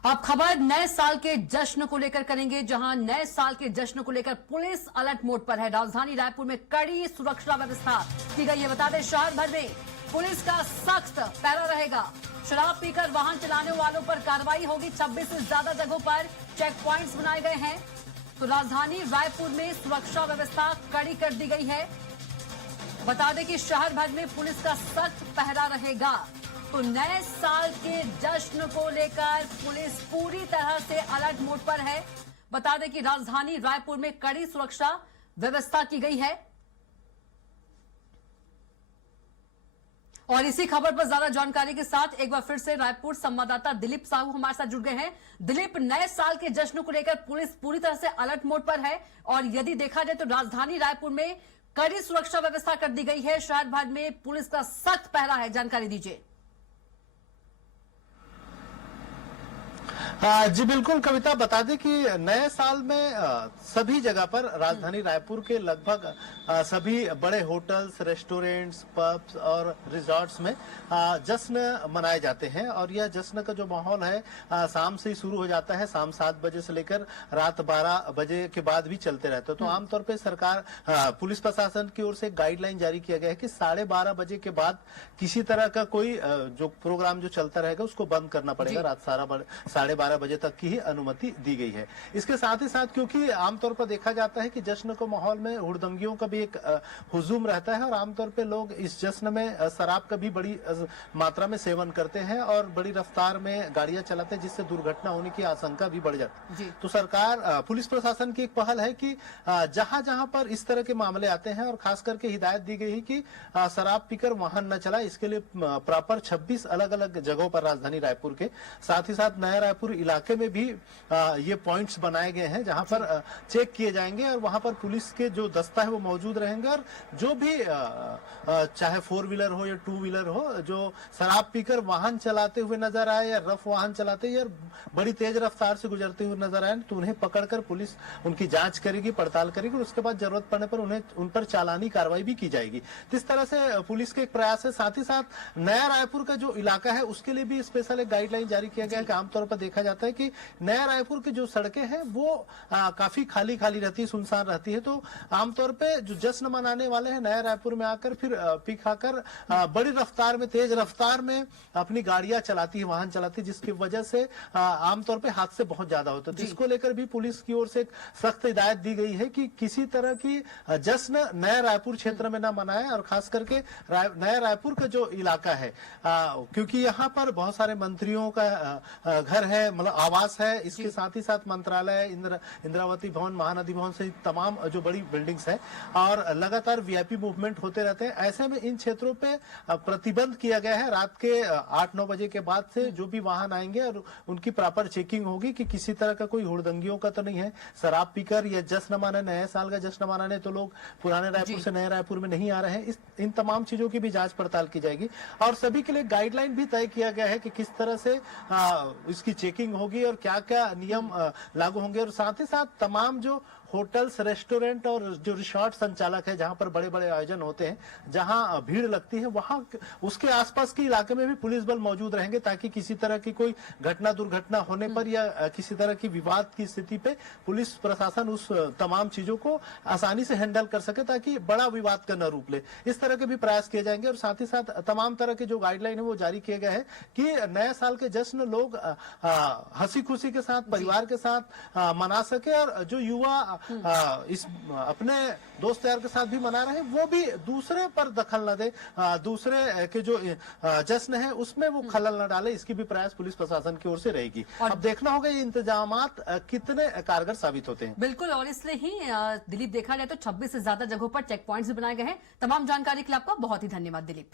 अब खबर नए साल के जश्न को लेकर करेंगे, जहां नए साल के जश्न को लेकर पुलिस अलर्ट मोड पर है। राजधानी रायपुर में कड़ी सुरक्षा व्यवस्था की गई है। बता दें, शहर भर में पुलिस का सख्त पहरा रहेगा। शराब पीकर वाहन चलाने वालों पर कार्रवाई होगी। 26 से ज्यादा जगहों पर चेक प्वाइंट्स बनाए गए हैं। तो राजधानी रायपुर में सुरक्षा व्यवस्था कड़ी कर दी गई है। बता दें कि शहर भर में पुलिस का सख्त पहरा रहेगा। तो नए साल के जश्न को लेकर पुलिस पूरी तरह से अलर्ट मोड पर है। बता दें कि राजधानी रायपुर में कड़ी सुरक्षा व्यवस्था की गई है। और इसी खबर पर ज्यादा जानकारी के साथ एक बार फिर से रायपुर संवाददाता दिलीप साहू हमारे साथ जुड़ गए हैं। दिलीप, नए साल के जश्न को लेकर पुलिस पूरी तरह से अलर्ट मोड पर है और यदि देखा जाए तो राजधानी रायपुर में कड़ी सुरक्षा व्यवस्था कर दी गई है। शहर भर में पुलिस का सख्त पहरा है। जानकारी दीजिए। जी बिल्कुल कविता, बता दें कि नए साल में सभी जगह पर राजधानी रायपुर के लगभग सभी बड़े होटल्स, रेस्टोरेंट्स, पब्स और रिजॉर्ट्स में जश्न मनाए जाते हैं। और यह जश्न का जो माहौल है शाम से ही शुरू हो जाता है। शाम 7 बजे से लेकर रात 12 बजे के बाद भी चलते रहते हैं। तो आमतौर पर सरकार पुलिस प्रशासन की ओर से गाइडलाइन जारी किया गया है कि 12:30 बजे के बाद किसी तरह का कोई जो प्रोग्राम जो चलता रहेगा उसको बंद करना पड़ेगा। रात 12:30 बजे तक की ही अनुमति दी गई है। इसके साथ ही साथ क्योंकि आमतौर पर देखा जाता है कि जश्न के माहौल में हुड़दंगियों का भी एक हुजूम रहता है और आमतौर पे लोग इस जश्न में शराब का भी बड़ी मात्रा में सेवन करते हैं और बड़ी रफ्तार में गाड़ियां चलाते हैं, जिससे दुर्घटना होने की आशंका भी बढ़ जाती है। तो सरकार, पुलिस प्रशासन की एक पहल है कि जहां जहां पर इस तरह के मामले आते हैं और खास करके हिदायत दी गई है कि शराब पीकर वाहन न चलाए, इसके लिए प्रॉपर 26 अलग अलग जगहों पर राजधानी रायपुर के साथ ही साथ नया रायपुर इलाके में भी ये पॉइंट्स बनाए गए हैं जहां पर चेक किए जाएंगे और वहां पर पुलिस के जो दस्ता है वो मौजूद रहेंगे। और जो भी चाहे 4 व्हीलर हो या 2 व्हीलर हो, जो शराब पीकर वाहन चलाते हुए नजर आए या रफ वाहन चलाते या बड़ी तेज रफ्तार से गुजरते हुए नजर आए, तो उन्हें पकड़कर पुलिस उनकी जांच करेगी, पड़ताल करेगी और उसके बाद जरूरत पड़ने पर उन पर चालानी कार्रवाई भी की जाएगी। इस तरह से पुलिस के एक प्रयास है। साथ ही साथ नया रायपुर का जो इलाका है उसके लिए भी स्पेशल एक गाइडलाइन जारी किया गया है कि आमतौर पर देखा जाता है कि नया रायपुर की जो सड़कें हैं वो काफी खाली रहती है, सुनसान रहती है। तो आमतौर पे जो जश्न मनाने वाले हैं नया रायपुर में आकर फिर पी खाकर बड़ी रफ्तार में, तेज रफ्तार में अपनी गाड़ियां चलाती है, वाहन चलाती है, जिसकी वजह से आमतौर पे हादसे बहुत ज्यादा होते हैं। तो इसको लेकर भी पुलिस की ओर से एक सख्त हिदायत दी गई है कि किसी तरह की जश्न नया रायपुर क्षेत्र में न मनाए। और खास करके नया रायपुर का जो इलाका है, क्योंकि यहाँ पर बहुत सारे मंत्रियों का घर है, मतलब आवास है, इसके साथ ही साथ मंत्रालय, इंद्रावती भवन, महानदी भवन से तमाम जो बड़ी बिल्डिंग्स है और लगातार वीआईपी मूवमेंट होते रहते हैं। ऐसे में इन क्षेत्रों पे प्रतिबंध किया गया है। रात के 8-9 बजे के बाद से जो भी वाहन आएंगे और उनकी प्रॉपर चेकिंग होगी कि किसी तरह का कोई हुड़दंगियों का तो नहीं है, शराब पीकर या जश्न मनाने, नए साल का जश्न मनाने तो लोग पुराने रायपुर से नए रायपुर में नहीं आ रहे हैं। इन तमाम चीजों की भी जांच पड़ताल की जाएगी और सभी के लिए गाइडलाइन भी तय किया गया है कि किस तरह से इसकी चेकिंग होगी और क्या क्या नियम लागू होंगे। और साथ ही साथ तमाम जो होटल्स, रेस्टोरेंट और जो रिसोर्ट संचालक है, जहां पर बड़े बड़े आयोजन होते हैं, जहां भीड़ लगती है, वहां उसके आसपास के इलाके में भी पुलिस बल मौजूद रहेंगे ताकि किसी तरह की कोई घटना दुर्घटना होने पर या किसी तरह की विवाद की स्थिति पे पुलिस प्रशासन उस तमाम चीजों को आसानी से हैंडल कर सके ताकि बड़ा विवाद का न रूप ले। इस तरह के भी प्रयास किए जाएंगे और साथ ही साथ तमाम तरह के जो गाइडलाइन है वो जारी किए गए हैं कि नए साल के जश्न लोग हंसी खुशी के साथ, परिवार के साथ मना सके और जो युवा इस अपने दोस्त यार के साथ भी मना रहे हैं वो भी दूसरे पर दखल न दे, दूसरे के जो जश्न है उसमें वो खलल न डाले। इसकी भी प्रयास पुलिस प्रशासन की ओर से रहेगी। अब देखना होगा ये इंतजामात कितने कारगर साबित होते हैं। बिल्कुल, और इसलिए ही दिलीप, देखा जाए तो 26 से ज्यादा जगहों पर चेक पॉइंट्स भी बनाए गए हैं। तमाम जानकारी के लिए आपका बहुत ही धन्यवाद दिलीप।